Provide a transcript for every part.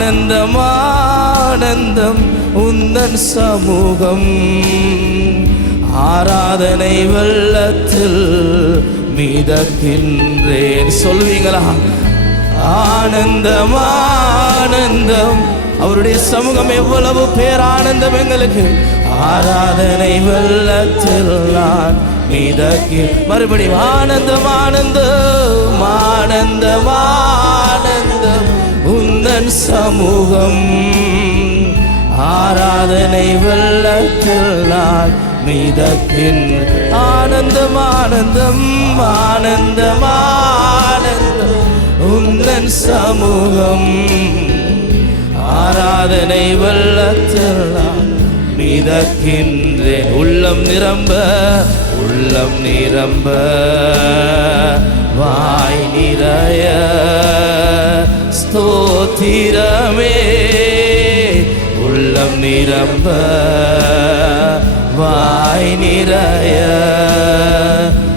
ஆனந்தம் ஆனந்தம் உந்தன் சமூகம். ஆராதனை வெள்ளத்தில் மிதக்கின்றேன். சொல்வீங்களா? ஆனந்தம் ஆனந்தம், அவருடைய சமூகம் எவ்வளவு பேரானந்தம் எங்களுக்கு. ஆராதனை வெள்ளத்தில் நான் மிதக்கி. மறுபடியும் ஆனந்தம் ஆனந்தம் ஆனந்தம் ஆனந்தம் உந்தன் சமூகம். ஆராதனை வெள்ளத்தில் நான் மிதக்கின். ஆனந்தம் ஆனந்தம் ஆனந்தம் ஆனந்தம் உந்தன் சமூகம். ஆராதனை வெள்ளத்தில் நான் மிதக்கின்றேன். உள்ளம் நிரம்ப உள்ளம் நிரம்ப வாய் நிறைய ஸ்தோத்திரமே. உள்ளம் நிரம்ப வாய் நிறைய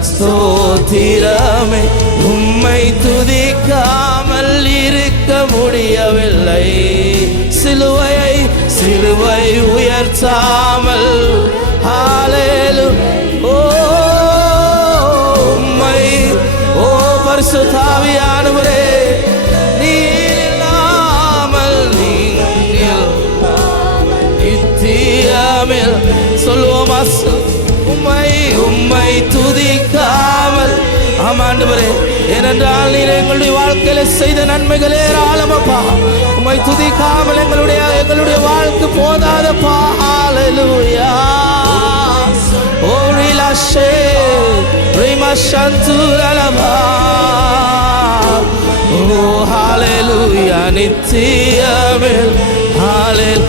ஸ்தோத்திரமே. உம்மை துதிக்காமல் இருக்க முடியவில்லை. சிலுவையை சிலுவை உயர்த்தாமல். ஹல்லேலூயா. ஓ உம்மை, ஓ பரிசுத்த ஆவியானவரே, நீர் இல்லாமல் நீங்கள் நித்தியமில். சொல்லுவோமா? உம்மை உம்மை துதிக்காமல். ஆமாண்டவரே, ஏனென்றால் நீர் எங்களுடைய வாழ்க்கையில செய்த நன்மைகளே ஏராளமப்பா. உம்மை துதிக்காமல் எங்களுடைய வாழ்க்கை போதாதப்பா. ஹல்லேலூயா. ஓ ரிலாஷே ரிமஷந்துலலபா. ஓ ஹல்லேலூயா. நித்தியமில். ஹல்லேலூயா.